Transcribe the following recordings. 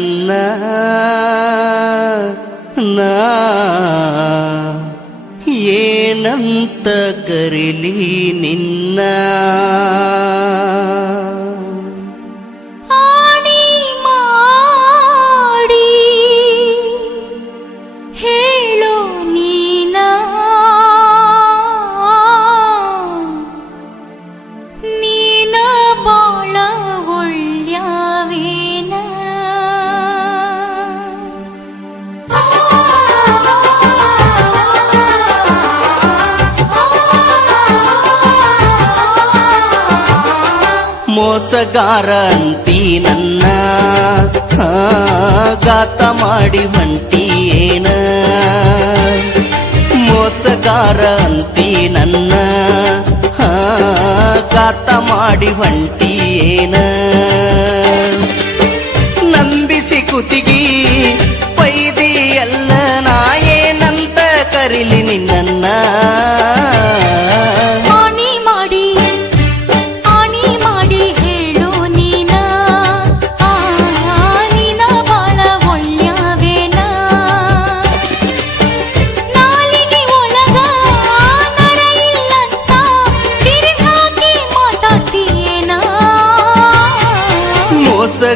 ಏನಂತೀ ನನ್ನ ನಾ ಏನಂತ ಕರಿಲಿ ನಿನ್ನ ಮೋಸಗಾರ ಅಂತಿ ನನ್ನ ಗಾತ ಮಾಡಿ ಹೊಂಟಿ ಏನ. ಮೋಸಗಾರ ಅಂತೀ ನನ್ನ ಗಾತ ಮಾಡಿ ಹೊಂಟಿ ಏನ.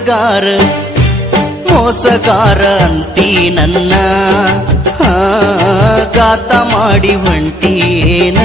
ಮೋಸಗಾರ ಮೋಸಗಾರ ಅಂತಿ ನನ್ನ. ಗಾತ ಮಾಡಿ ಹೊಂಟೀನ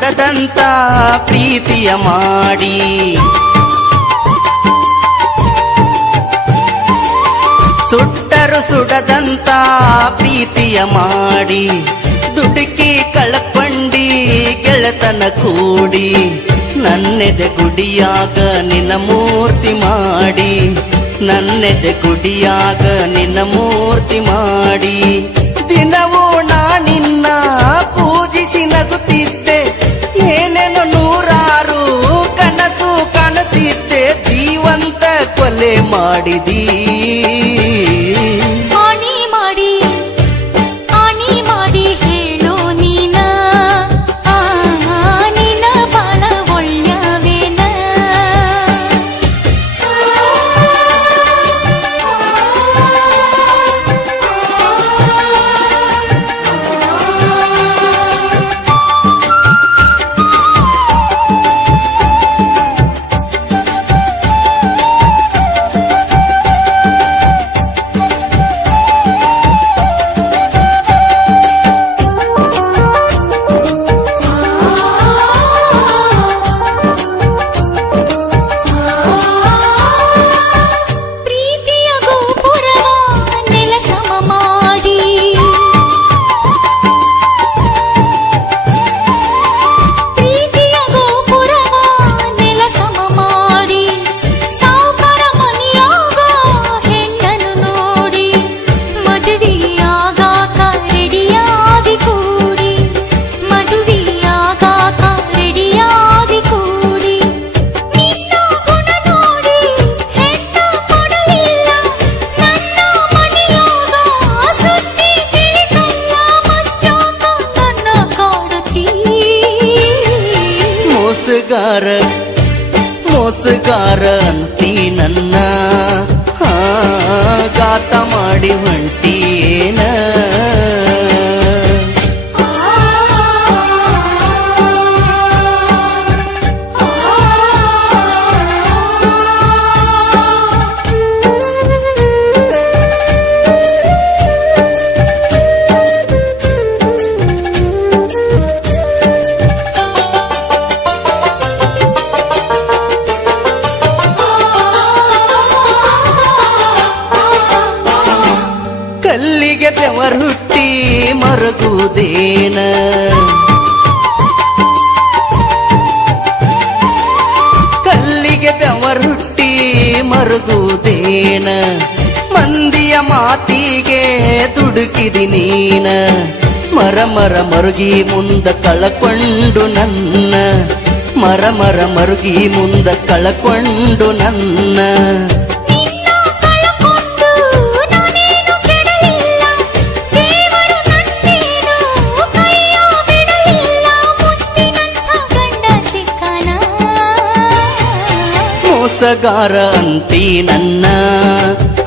ಸುಡದಂತ ಪ್ರೀತಿಯ ಮಾಡಿ. ಸುಟ್ಟರು ಸುಡದಂತ ಪ್ರೀತಿಯ ಮಾಡಿ. ದುಡುಕಿ ಕಳಪಂಡಿ ಗೆಳತನ ಕೂಡಿ. ನನ್ನೆದೆ ಗುಡಿಯಾಗ ನಿನ್ನ ಮೂರ್ತಿ ಮಾಡಿ. ನನ್ನೆದೆ ಗುಡಿಯಾಗ ನಿನ್ನ ಮೂರ್ತಿ ಮಾಡಿ. ದಿನವೂ ನಾ ನಿನ್ನ ಪೂಜಿಸಿ ನಗುತ್ತಿದ್ದೆ. ಕೊಲೆ ಮಾಡಿದೀ. ಮೋಸಗಾರ ಮೋಸಗಾರ ಅಂತೀ ನನ್ನ. ಗಾತ ಮಾಡಿ ಹೊಂಟೀನ ಬೆವರು ಹುಟ್ಟಿ ಕಲ್ಲಿಗೆ ಬೆವರುಟ್ಟಿ ಮರಗುವುದೇನ ಮಂದಿಯ ಮಾತಿಗೆ ದುಡುಕಿದಿ ನೀನ. ಮರ ಮರ ಮರುಗಿ ಮುಂದ ಕಳಕೊಂಡು ನನ್ನ. ಮರ ಮರ ಮರುಗಿ ಮುಂದ ಕಳಕೊಂಡು ನನ್ನ. ಮೋಸಗಾರ ಅಂತಿ ನನ್ನ.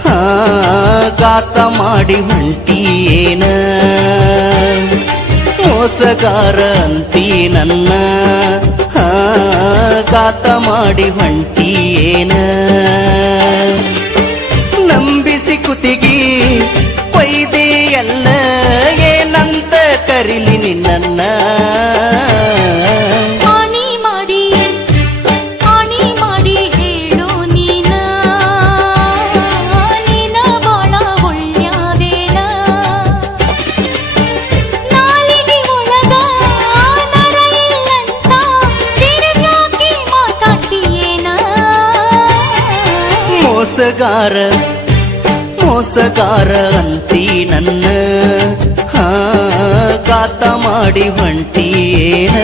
ಹಾ, ಗಾತ ಮಾಡಿ ಹೊಂಟಿಯೇನ ಮೋಸಗಾರ ಅಂತಿ ನನ್ನ. ಹಾ, ಗಾತ ಮಾಡಿ ಹೊಂಟಿಯೇನ ನಂಬಿಸಿ ಕುತಿಗಿ ಪೈದಿ ಎಲ್ಲ ಏನಂತ ಕರಿಲಿ ನಿನ್ನನ್ನ. ಮೋಸಗಾರ ಮೋಸಗಾರ ಅಂತಿ ನನ್ನ. ಹಾ ಕಾತ ಮಾಡಿ ಹೊಂಟಿಯೇನ?